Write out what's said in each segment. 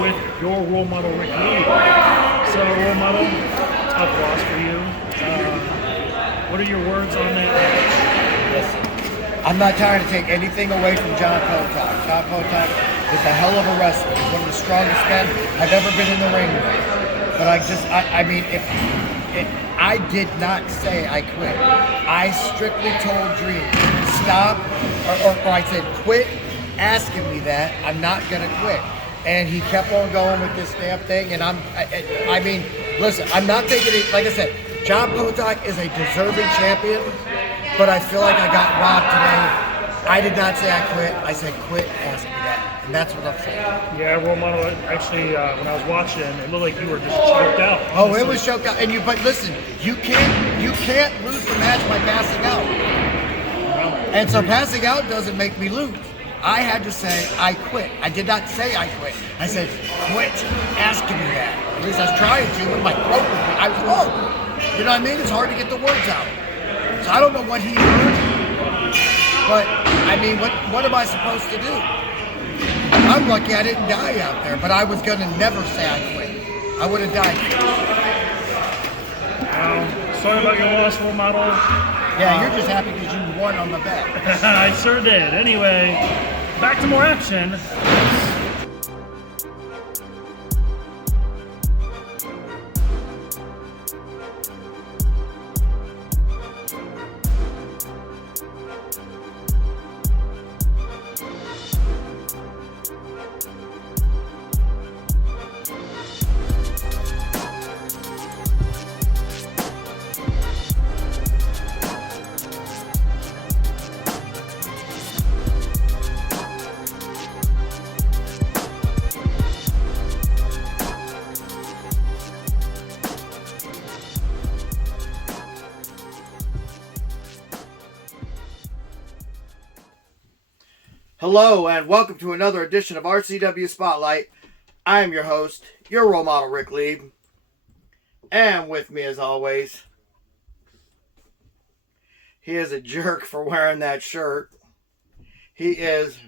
with your role model, Ric Lieb. So, role model, tough loss for you. What are your words on that match? Listen, I'm not trying to take anything away from John Potok. John Potok is a hell of a wrestler. He's one of the strongest men I've ever been in the ring with. But I mean, I did not say I quit. I strictly told Dream, stop, or I said, quit asking me that. I'm not going to quit. And he kept on going with this damn thing. And I mean, listen, I'm not taking it, like I said, John Potok is a deserving champion, but I feel like I got robbed today. I did not say I quit. I said, quit asking me that. And that's what I'm saying. Yeah, role model, actually, when I was watching, it looked like you were just choked out. Oh, it was choked out. But listen, you can't lose the match by passing out. And so passing out doesn't make me lose. I had to say I quit. I did not say I quit. I said quit asking me that. At least I was trying to, but my throat was, I was wrong. You know what I mean? It's hard to get the words out. So I don't know what he heard, but I mean, what am I supposed to do? I'm lucky I didn't die out there, but I was gonna never say I quit. I would have died. Sorry about your loss, role model. Yeah, you're just happy because you won on the bet. I sure did. Anyway, back to more action. Hello and welcome to another edition of RCW Spotlight. I am your host, your role model, Ric Lieb. And with me as always, he is a jerk for wearing that shirt. He is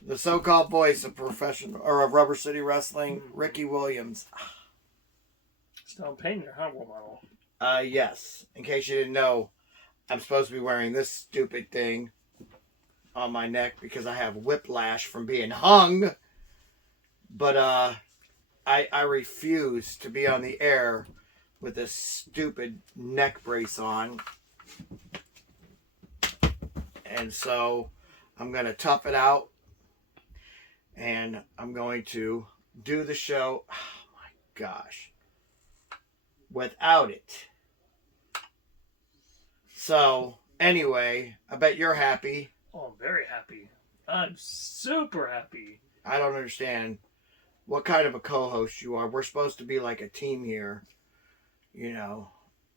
the so-called voice of professional or of Rubber City Wrestling, Ricky Williams. Still in pain there, huh, role model? Yes. In case you didn't know, I'm supposed to be wearing this stupid thing on my neck because I have whiplash from being hung. But I refuse to be on the air with this stupid neck brace on. And so I'm going to tough it out. And I'm going to do the show, oh my gosh, without it. So anyway, I bet you're happy. Oh, I'm very happy. I'm super happy. I don't understand what kind of a co-host you are. We're supposed to be like a team here. You know,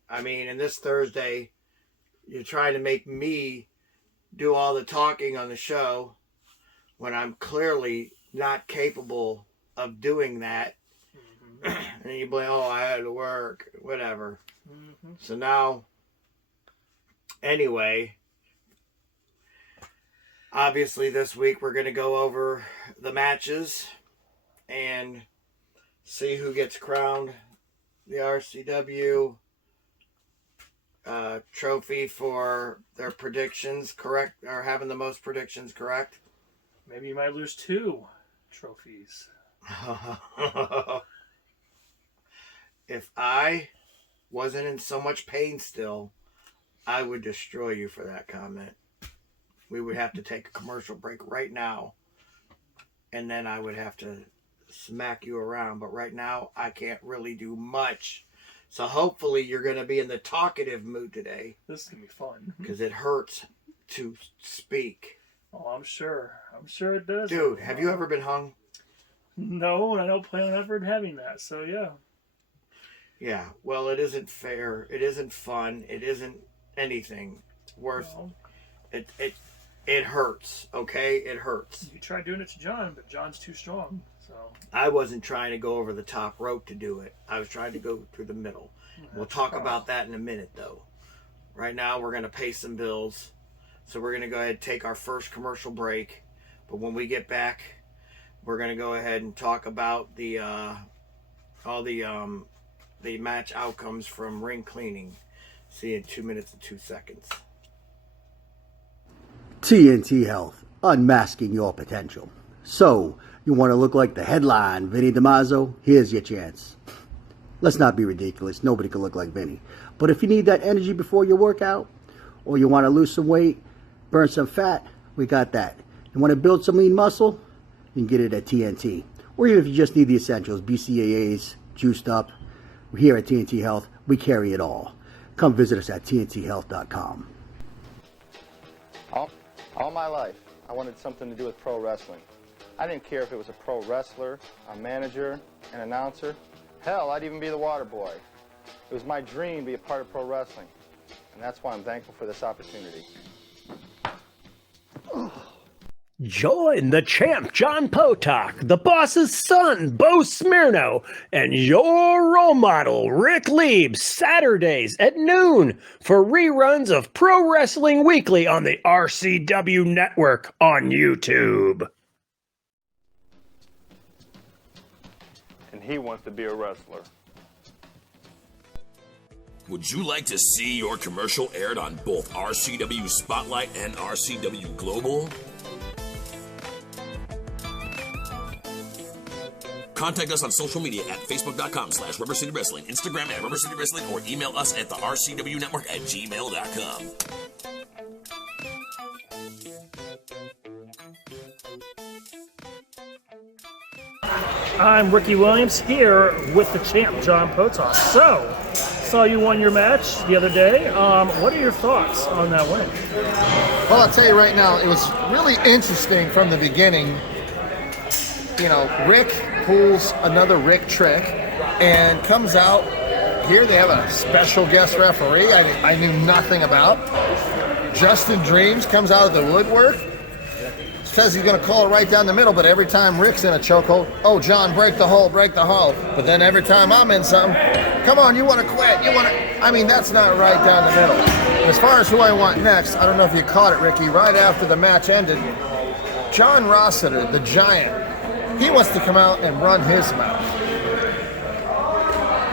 I mean, and this Thursday, you're trying to make me do all the talking on the show when I'm clearly not capable of doing that. Mm-hmm. And you blame, oh, I had to work, whatever. Mm-hmm. So now, anyway, obviously this week we're going to go over the matches and see who gets crowned the RCW trophy for their predictions, correct? Or having the most predictions correct. Maybe you might lose 2 trophies. If I wasn't in so much pain still, I would destroy you for that comment. We would have to take a commercial break right now, and then I would have to smack you around. But right now, I can't really do much. So hopefully you're going to be in the talkative mood today. This is going to be fun. Because it hurts to speak. Oh, I'm sure. I'm sure it does. Dude, have you ever been hung? No, and I don't plan on ever having that. So, yeah. Yeah, well, it isn't fair. It isn't fun. It isn't anything worth. No. It hurts, okay? It hurts. You tried doing it to John, but John's too strong. So I wasn't trying to go over the top rope to do it. I was trying to go through the middle. We'll talk about that in a minute, though. Right now, we're going to pay some bills. So we're going to go ahead and take our first commercial break. But when we get back, we're going to go ahead and talk about the all the match outcomes from ring cleaning. See you in 2 minutes and 2 seconds. TNT Health, unmasking your potential. So, you want to look like the headline Vinny DiMaggio? Here's your chance. Let's not be ridiculous. Nobody can look like Vinny. But if you need that energy before your workout, or you want to lose some weight, burn some fat, we got that. You want to build some lean muscle? You can get it at TNT. Or even if you just need the essentials, BCAAs, juiced up. Here at TNT Health, we carry it all. Come visit us at tnthealth.com. All my life, I wanted something to do with pro wrestling. I didn't care if it was a pro wrestler, a manager, an announcer. Hell, I'd even be the water boy. It was my dream to be a part of pro wrestling, and that's why I'm thankful for this opportunity. Join the champ, John Potok, the boss's son, Bo Smirno, and your role model, Ric Lieb, Saturdays at noon for reruns of Pro Wrestling Weekly on the RCW Network on YouTube. And he wants to be a wrestler. Would you like to see your commercial aired on both RCW Spotlight and RCW Global? Contact us on social media at facebook.com/Rubber City Wrestling, Instagram at Rubber City Wrestling, or email us at the RCW Network at gmail.com. I'm Ricky Williams here with the champ, John Potok. So, saw you won your match the other day. What are your thoughts on that win? Well, I'll tell you right now, it was really interesting from the beginning. You know, Rick pulls another Rick trick and comes out. Here they have a special guest referee I knew nothing about. Justin Dreams comes out of the woodwork. Says he's going to call it right down the middle, but every time Rick's in a chokehold, oh, John, break the hold, break the hold. But then every time I'm in something, come on, you want to quit, you want to... I mean, that's not right down the middle. As far as who I want next, I don't know if you caught it, Ricky, right after the match ended, John Rossiter, the Giant, he wants to come out and run his mouth.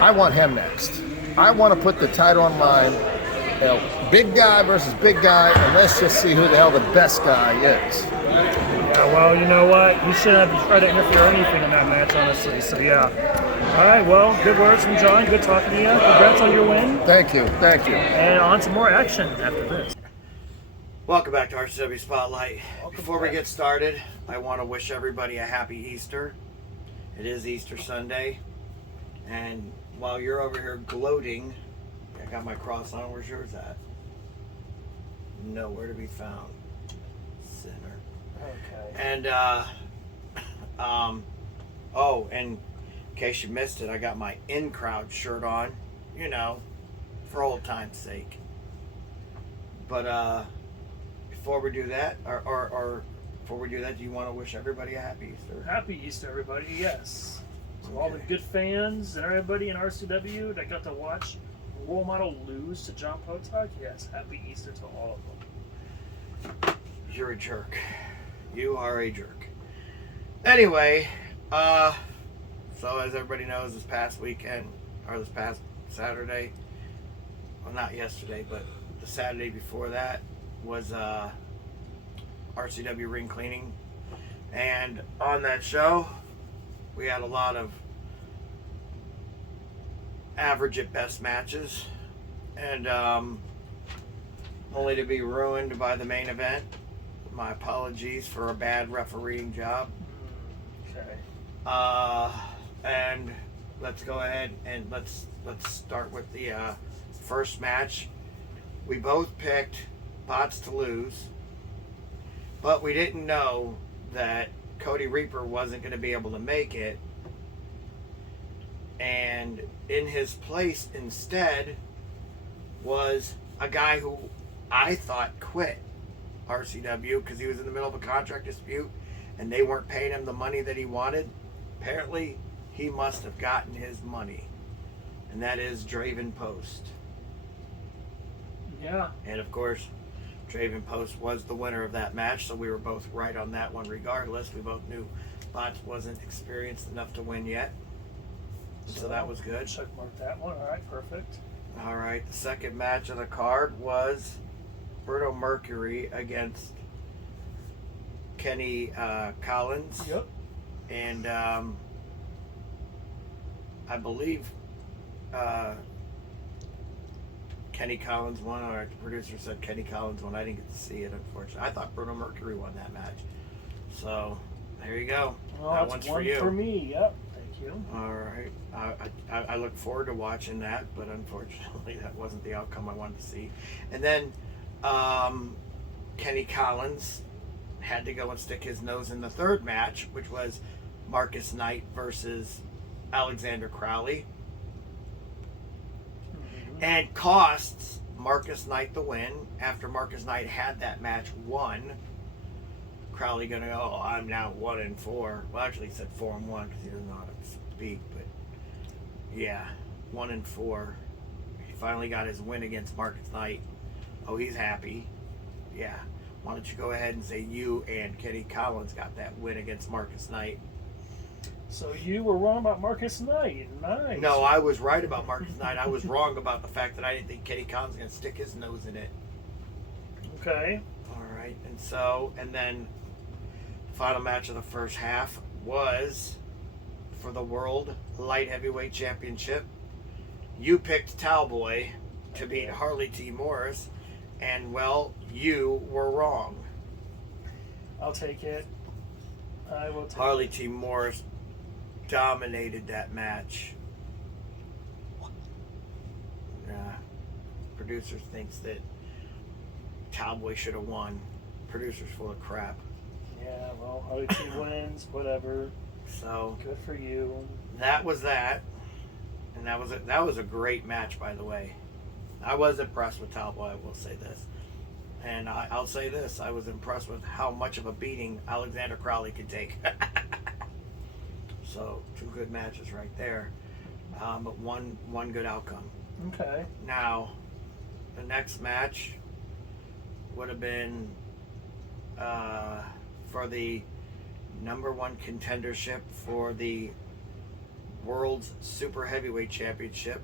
I want him next. I want to put the title on mine. You know, big guy versus big guy, and let's just see who the hell the best guy is. Yeah, well, you know what? You shouldn't have to try to interfere or anything in that match, honestly. So, yeah. All right, well, good words from John. Good talking to you. Congrats on your win. Thank you, thank you. And on to more action after this. Welcome back to RCW Spotlight. Before we get started, I want to wish everybody a happy Easter. It is Easter Sunday. And while you're over here gloating, I got my cross on. Where's yours at? Nowhere to be found. Sinner. Okay. And, oh, and in case you missed it, I got my in-crowd shirt on, you know, for old time's sake. But, before we do that, or before we do that, do you want to wish everybody a happy Easter? Happy Easter, everybody. Yes. To all the good fans and everybody in RCW that got to watch RoleModel lose to John Potok, yes, happy Easter to all of them. You're a jerk. You are a jerk. Anyway, so as everybody knows, this past weekend, or this past Saturday, well, not yesterday, but the Saturday before that was RCW ring cleaning. And on that show, we had a lot of average at best matches, and only to be ruined by the main event. My apologies for a bad refereeing job. Okay. And let's go ahead and let's start with the first match. We both picked Bots to lose, but we didn't know that Cody Reaper wasn't going to be able to make it, and in his place instead was a guy who I thought quit RCW because he was in the middle of a contract dispute and they weren't paying him the money that he wanted. Apparently he must have gotten his money, and that is Draven Post. Yeah. And of course Draven Post was the winner of that match, so we were both right on that one regardless. We both knew Bots wasn't experienced enough to win yet. So that was good. Check mark that one. All right, perfect. All right, the second match of the card was Bruno Mercury against Kenny Collins. Yep. And I believe Kenny Collins won, or the producer said Kenny Collins won. I didn't get to see it, unfortunately. I thought Bruno Mercury won that match. So there you go. Well, that that's one's one for you. for me. Yep. Thank you. All right. I look forward to watching that, but unfortunately that wasn't the outcome I wanted to see. And then Kenny Collins had to go and stick his nose in the third match, which was Marcus Knight versus Alexander Crowley. And costs Marcus Knight the win. After Marcus Knight had that match won, Crowley gonna go, oh, I'm now 1-4. Well, actually he said 4-1 because he doesn't know how to speak, but yeah, 1-4. He finally got his win against Marcus Knight. Oh, he's happy. Yeah. Why don't you go ahead and say you and Kenny Collins got that win against Marcus Knight? So you were wrong about Marcus Knight. Nice. No, I was right about Marcus Knight. I was wrong about the fact that I didn't think Kenny Collins was going to stick his nose in it. Okay. All right. And then the final match of the first half was for the World Light Heavyweight Championship. You picked Towboy to beat Harley T. Morris, and, well, you were wrong. I'll take it. I will take Harley T. Morris dominated that match. Producer thinks that Cowboy should have won. Producer's full of crap. Yeah, well, Harley T wins, whatever. So Good for you. that was that, and that was a great match, by the way. I was impressed with Cowboy. I will say this, and I'll say this: I was impressed with how much of a beating Alexander Crowley could take. So 2 good matches right there, but one good outcome. Okay. Now, the next match would have been for the #1 contendership for the World's Super Heavyweight Championship.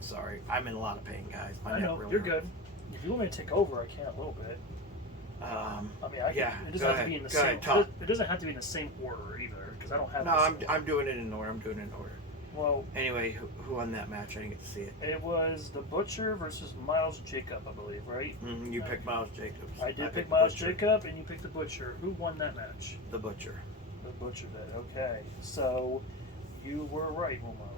Sorry, I'm in a lot of pain, guys. My I neck know, really you're hurts. good. If you want me to take over, I can a little bit. I mean, I can, yeah, it doesn't go have ahead. to be in the Go same. ahead, talk. It doesn't have to be in the same order either, because I don't have. No, the I'm same doing it in order. I'm doing it in order. Well, Anyway, who won that match? I didn't get to see it. it was the Butcher versus Miles Jacob, I believe, right? You picked Miles Jacobs. I did pick picked the Miles Butcher. Jacob, and you picked the Butcher. Who won that match? The Butcher. The Butcher did. Okay, so you were right, Romo.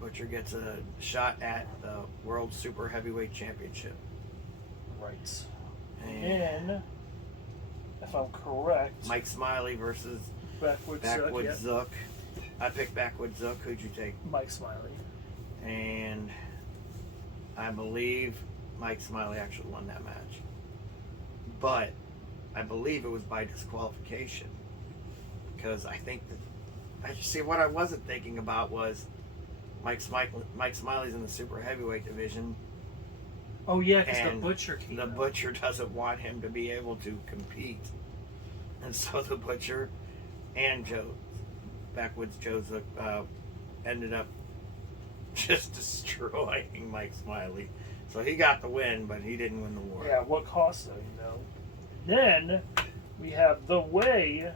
Butcher gets a shot at the World Super Heavyweight Championship. Right. And And if I'm correct, Mike Smiley versus Backwoods Backwoods Zook, Zook. I picked Backwoods Zook. Who'd you take? Mike Smiley. And I believe Mike Smiley actually won that match. But I believe it was by disqualification. Because I think that, I see, what I wasn't thinking about was Mike Smiley's in the super heavyweight division. Oh yeah, because the And Butcher came The out. Butcher doesn't want him to be able to compete. And so the Butcher and Backwoods Joe Zook ended up just destroying Mike Smiley. So he got the win, but he didn't win the war. Yeah, what cost though, you know? Then we have The Way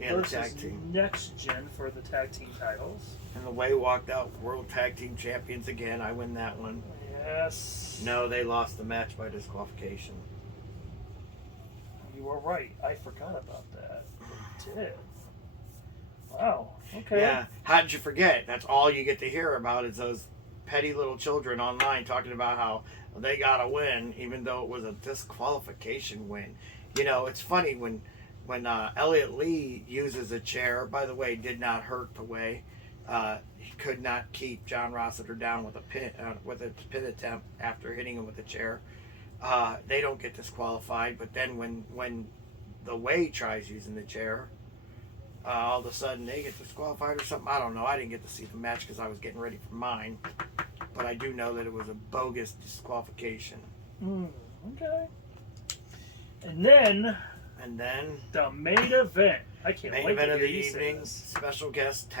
Yeah, the versus tag team. Next Gen for the tag team titles. And the Way walked out World Tag Team Champions again. I win that one. Yes. No, they lost the match by disqualification. You are right. I forgot about that. I did. Wow. Okay. Yeah. How did you forget? That's all you get to hear about is those petty little children online talking about how they got a win, even though it was a disqualification win. You know, it's funny when Elliot Lee uses a chair. By the way, did not hurt The Way. He could not keep John Rossiter down with a pin attempt after hitting him with a chair. They don't get disqualified. But then when The Way tries using the chair, all of a sudden they get disqualified or something. I don't know. I didn't get to see the match because I was getting ready for mine. But I do know that it was a bogus disqualification. Okay. And then And then the main event. I can't main wait event to of hear the you say evening, this. special guest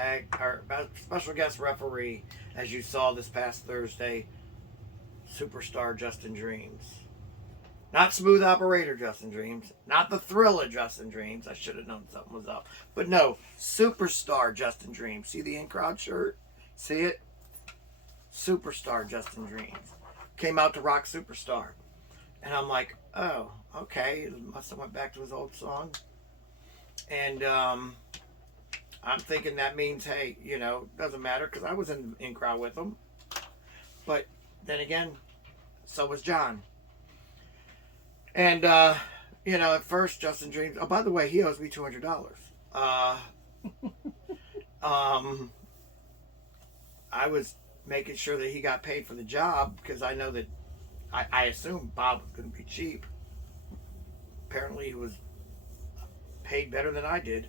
special guest referee, as you saw this past Thursday, superstar Justin Dreams. Not smooth operator Justin Dreams, not the thriller Justin Dreams. I should have known something was up. But no, superstar Justin Dreams. See the in-crowd shirt? See it? Superstar Justin Dreams. Came out to rock Superstar. And I'm like, oh, okay. He must have went back to his old song. And I'm thinking that means, hey, doesn't matter, because I was in crowd with him. But then again, so was John. And, at first, Justin Dreams, oh, by the way, he owes me $200. I was making sure that he got paid for the job, because I know that I assumed Bob was going to be cheap. Apparently, he was paid better than I did.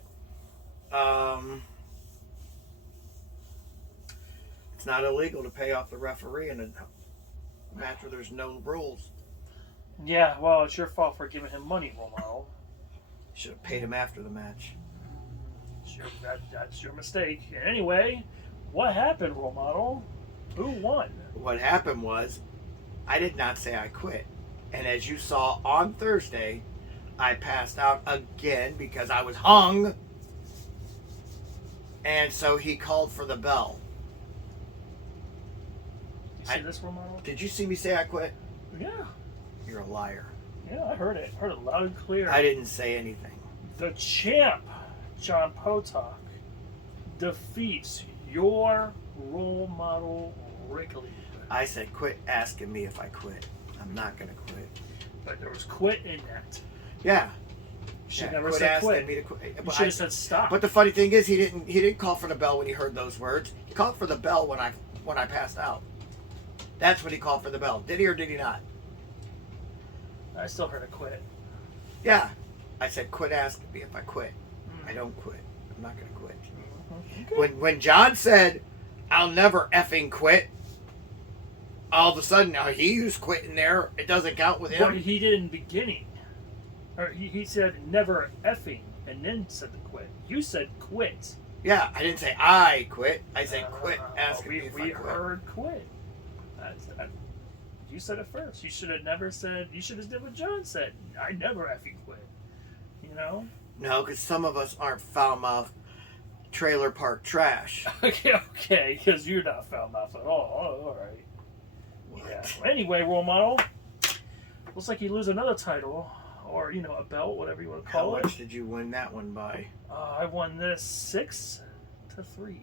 It's not illegal to pay off the referee in a match where there's no rules. Yeah, well, it's your fault for giving him money, RoleModel. Should have paid him after the match. Sure, that's your mistake. And anyway, what happened, RoleModel? Who won? What happened was, I did not say I quit. And as you saw on Thursday, I passed out again because I was hung. And so he called for the bell. You see this, RoleModel? Did you see me say I quit? Yeah. You're a liar. Yeah, I heard it. Heard it loud and clear. I didn't say anything. The champ, John Potok, defeats your RoleModel, Ric Lieb. I said quit asking me if I quit. I'm not going to quit. But there was quit in that. Yeah. You should never quit said asking quit. me to quit. You should have said stop. But the funny thing is, he didn't call for the bell when he heard those words. He called for the bell when I passed out. That's when he called for the bell. Did he or did he not? I still heard a quit. Yeah. I said quit asking me if I quit. I don't quit. I'm not going to quit. Okay. When John said, I'll never effing quit, all of a sudden, now he used quit in there. It doesn't count with him. But he did in the beginning. Or he said never effing and then said the quit. You said quit. Yeah, I didn't say I quit. I said quit asking me if I We quit. heard quit. You said it first. You should have never said. You should have did what John said. I never effing quit. You know? No, because some of us aren't foul-mouthed trailer park trash. Okay, because you're not foul mouth at all. Oh, all right. What? Yeah. Well, anyway, RoleModel. Looks like you lose another title, or a belt, whatever you want to How call it. much did you win that one by? I won this 6-3.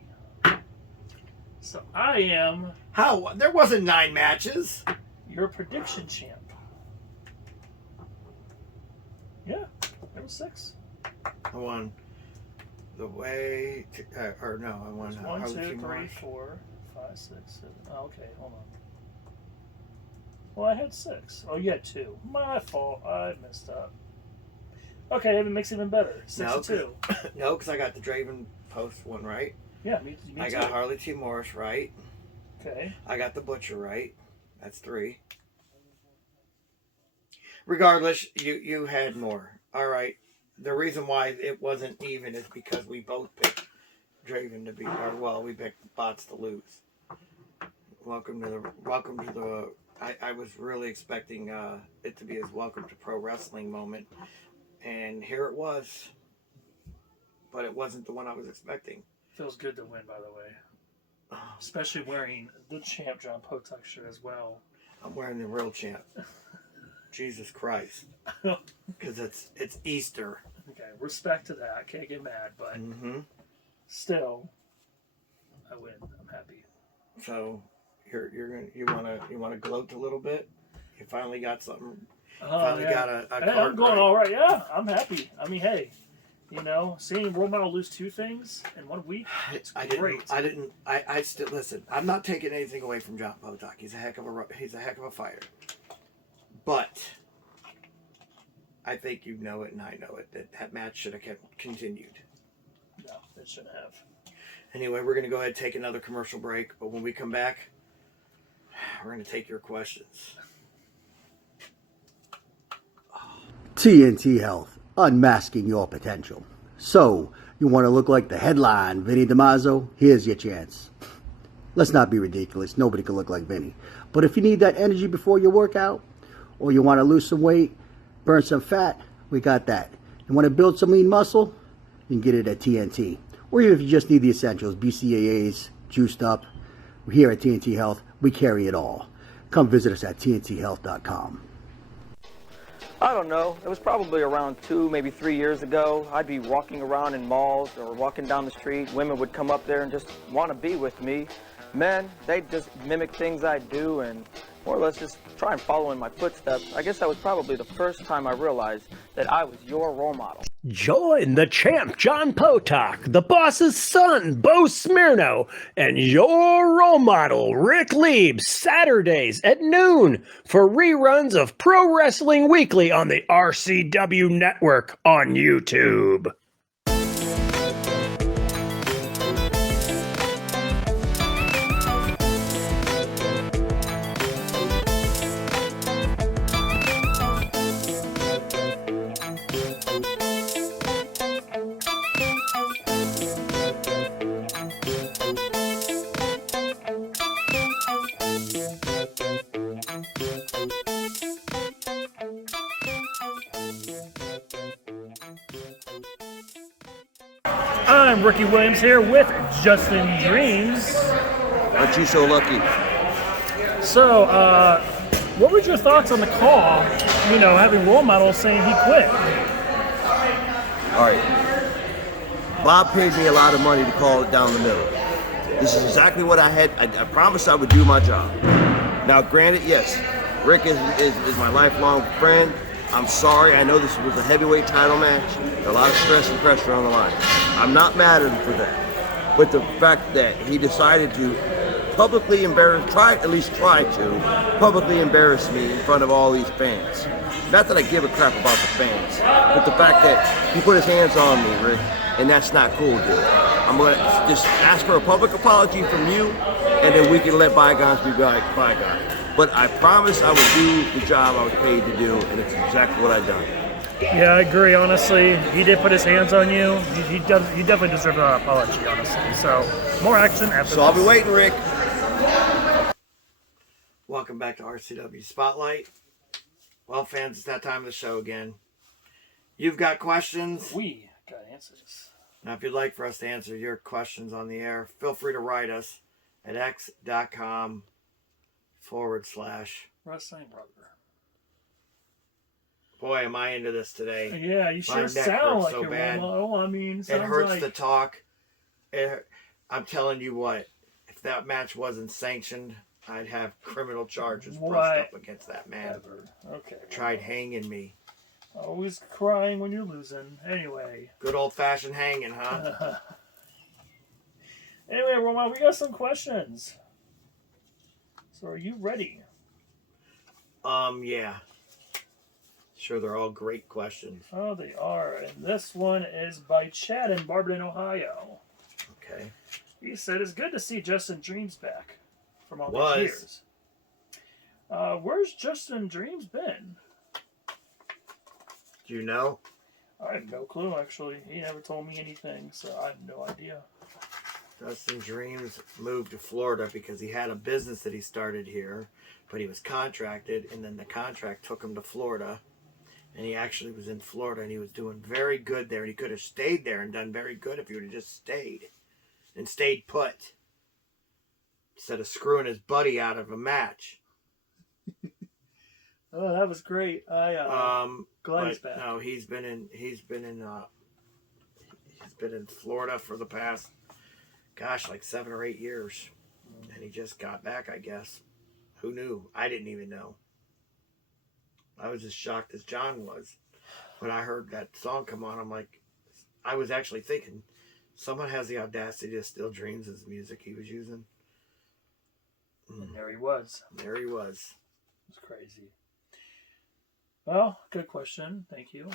So I am How? There wasn't 9 matches. your prediction champ. Yeah, there was 6. I won the way, I won. There's 1, 2, Harley 3, Marsh. 4, 5, 6, 7. Oh, okay, hold on. Well, I had 6. Oh, you had 2. My fault. I messed up. Okay, it makes it even better. 6-2. No, because I got the Draven Post one right. Yeah, me I too. got Harley T. Morris right. Okay. I got the Butcher right. That's 3. Regardless, you had more. All right. The reason why it wasn't even is because we both picked Draven to beat, we picked Bots to lose. Welcome to the. I was really expecting it to be his welcome to pro wrestling moment, and here it was. But it wasn't the one I was expecting. Feels good to win, by the way. Especially wearing the champ John Potok shirt as well. I'm wearing the real champ. Jesus Christ. Because it's Easter. Okay, respect to that. I can't get mad, but still, I win. I'm happy. So you wanna gloat a little bit? You finally got something. Got a hey, card I'm going right. all right. Yeah, I'm happy. I mean, hey, seeing RoleModel lose 2 things in 1 week, it's great. I still listen. I'm not taking anything away from John Potok. He's a heck of a fighter. But I think you know it and I know it that match should have continued. No, it shouldn't have. Anyway, we're gonna go ahead and take another commercial break. But when we come back, we're gonna take your questions. TNT Health, unmasking your potential. So, you want to look like the headline, Vinny DiMaggio? Here's your chance. Let's not be ridiculous. Nobody can look like Vinny. But if you need that energy before your workout, or you want to lose some weight, burn some fat, we got that. You want to build some lean muscle? You can get it at TNT. Or even if you just need the essentials, BCAAs, juiced up. Here at TNT Health, we carry it all. Come visit us at tnthealth.com. I don't know. It was probably around 2, maybe 3 years ago. I'd be walking around in malls or walking down the street. Women would come up there and just want to be with me. Men, they'd just mimic things I do and more or less just try and follow in my footsteps. I guess that was probably the first time I realized that I was your role model. Join the champ, John Potok, the boss's son, Bo Smirno, and your role model, Ric Lieb, Saturdays at noon for reruns of Pro Wrestling Weekly on the RCW Network on YouTube. I'm Ricky Williams here with Justin Dreams. Aren't you so lucky? So, what were your thoughts on the call, having role models saying he quit? All right. Bob paid me a lot of money to call it down the middle. This is exactly what I had. I promised I would do my job. Now, granted, yes, Rick is my lifelong friend. I'm sorry. I know this was a heavyweight title match. A lot of stress and pressure on the line. I'm not mad at him for that. But the fact that he decided to publicly try to publicly embarrass me in front of all these fans. Not that I give a crap about the fans, but the fact that he put his hands on me, Rick, and that's not cool, dude. I'm gonna just ask for a public apology from you, and then we can let bygones be bygones. But I promised I would do the job I was paid to do, and it's exactly what I've done. Yeah, I agree, honestly. He did put his hands on you. He definitely deserved an apology, honestly. So, more action after So I'll be this. waiting, Rick. Welcome back to RCW Spotlight. Well, fans, it's that time of the show again. You've got questions. We got answers. Now, if you'd like for us to answer your questions on the air, feel free to write us at x.com/. Wrestling Brother. Boy, am I into this today. Yeah, you My sure neck sound hurts like so your bad. role model. I mean, It sounds hurts like... to talk. I'm telling you what, if that match wasn't sanctioned, I'd have criminal charges pressed up against that man. Okay. Tried hanging me. Always crying when you're losing. Anyway. Good old-fashioned hanging, huh? Anyway, Roman, we got some questions. So are you ready? Yeah. Sure, they're all great questions. Oh, they are. And this one is by Chad in Barberton, Ohio. Okay. He said, it's good to see Justin Dreams back from all Was. these years. Where's Justin Dreams been? Do you know? I have no clue, actually. He never told me anything, so I have no idea. Justin Dreams moved to Florida because he had a business that he started here, but he was contracted, and then the contract took him to Florida, and he actually was in Florida, and he was doing very good there, and he could have stayed there and done very good if he would have just stayed, and stayed put, instead of screwing his buddy out of a match. Oh, that was great. Glad he's back. No, he's been in Florida for the past, like 7 or 8 years. And he just got back, I guess. Who knew? I didn't even know. I was as shocked as John was. When I heard that song come on, I was actually thinking, someone has the audacity to steal Dreams as music he was using. And there he was. There he was. It was crazy. Well, good question. Thank you,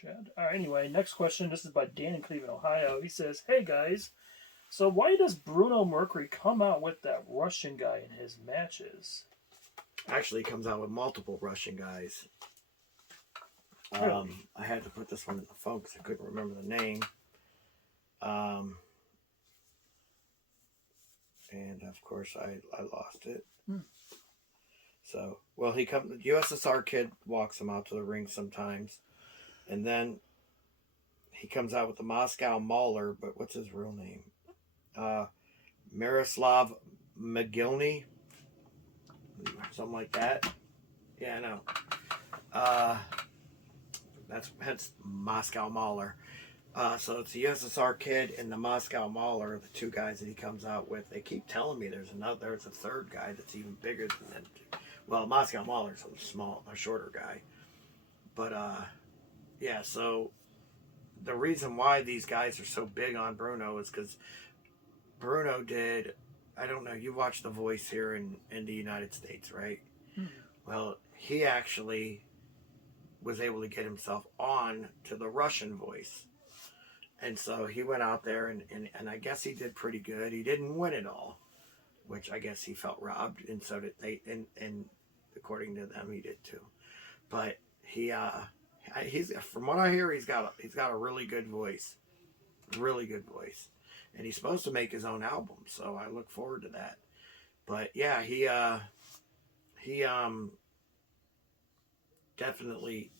Chad. All right, anyway, next question. This is by Dan in Cleveland, Ohio. He says, hey, guys, so why does Bruno Mercury come out with that Russian guy in his matches? Actually, he comes out with multiple Russian guys. I had to put this one in the phone because I couldn't remember the name. And of course I lost it. So, well, the USSR kid walks him out to the ring sometimes. And then he comes out with the Moscow Mauler, but what's his real name? Miroslav Mogilny. Something like that. Yeah, I know. That's Moscow Mauler. So it's the USSR kid and the Moscow Mauler, the two guys that he comes out with. They keep telling me there's a third guy that's even bigger than them two. Well, Moscow Mauler's a shorter guy. But yeah, so the reason why these guys are so big on Bruno is because Bruno did, I don't know, you watch The Voice here in the United States, right? Well, he actually was able to get himself on to the Russian Voice. And so he went out there and I guess he did pretty good. He didn't win it all, which I guess he felt robbed, and so did they, and according to them he did too. But he's, from what I hear, he's got a really good voice. Really good voice. And he's supposed to make his own album, so I look forward to that. But yeah, he definitely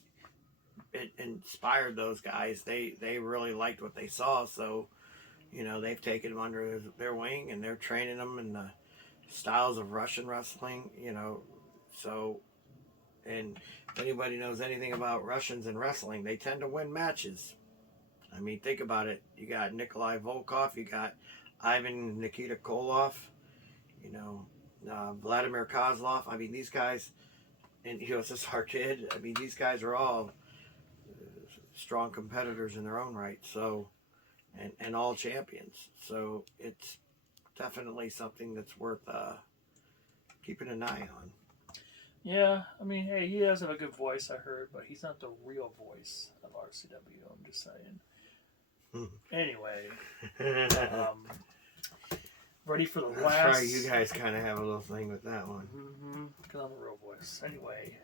it inspired those guys. They really liked what they saw, so they've taken him under their wing and they're training them in the styles of Russian wrestling. So, and if anybody knows anything about Russians and wrestling, they tend to win matches. I mean, think about it. You got Nikolai Volkov, you got Ivan Nikita Koloff, Vladimir Kozlov. I mean, these guys, and USSR kid. I mean, these guys are all strong competitors in their own right. So, and all champions. So it's definitely something that's worth keeping an eye on. Yeah, I mean, hey, he does have a good voice, I heard, but he's not the real voice of RCW. I'm just saying. Anyway, ready for the last. That's right. You guys kind of have a little thing with that one. Because I'm a real voice. Anyway,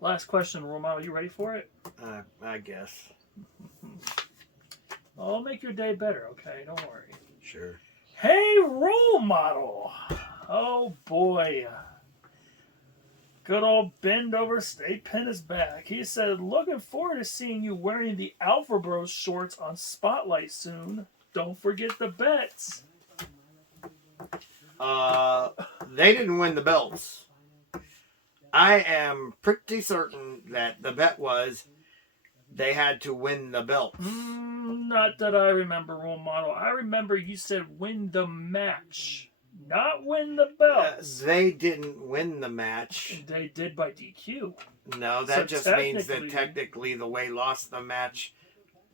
last question, RoleModel. You ready for it? I guess. I'll make your day better. Okay, don't worry. Sure. Hey, RoleModel. Oh boy. Good old bend over stay pin is back. He said, looking forward to seeing you wearing the Alpha Bros shorts on Spotlight soon. Don't forget the bets. They didn't win the belts. I am pretty certain that the bet was they had to win the belts. Not that I remember, RoleModel. I remember you said win the match. Not win the belts. They didn't win the match. They did by DQ. No, that just means that technically the way lost the match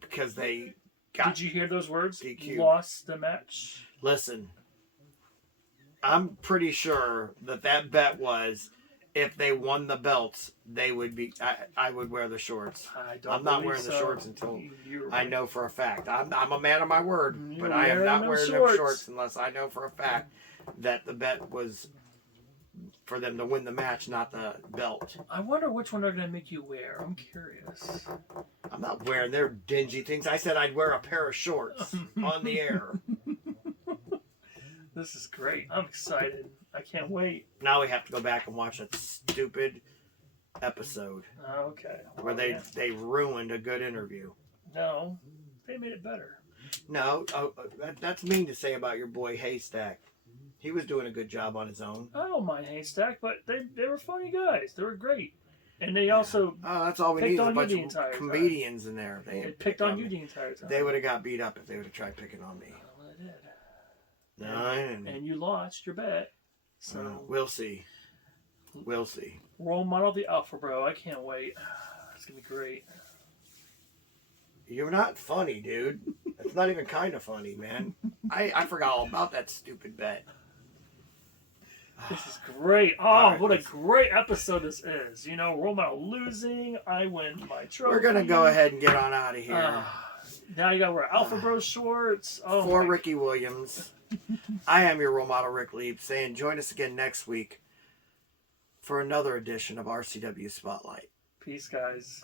because they got. Did you hear those words? DQ. Lost the match. Listen, I'm pretty sure that bet was if they won the belts, they would be. I would wear the shorts. I'm not wearing the shorts until I know for a fact. I'm a man of my word, but I am not wearing them shorts unless I know for a fact that the bet was for them to win the match, not the belt. I wonder which one they're going to make you wear. I'm curious. I'm not wearing their dingy things. I said I'd wear a pair of shorts on the air. This is great. I'm excited. I can't wait. Now we have to go back and watch that stupid episode. Okay. Where they ruined a good interview. No, they made it better. No, that's mean to say about your boy Haystack. He was doing a good job on his own. I don't mind Haystack, but they were funny guys. They were great. And they also that's all we need is a bunch of comedians in there. They picked on you the entire time. They would have got beat up if they would have tried picking on me. Well, they did. No, I didn't. And you lost your bet. So we'll see. We'll see. RoleModel the Alpha Bro. I can't wait. It's going to be great. You're not funny, dude. It's not even kind of funny, man. I forgot all about that stupid bet. This is great. Oh, right, what a great episode this is. RoleModel losing. I win my trophy. We're going to go ahead and get on out of here. Now you got to wear Alpha Bro shorts. Oh, for Ricky Williams. I am your RoleModel, Ric Lieb, saying join us again next week for another edition of RCW Spotlight. Peace, guys.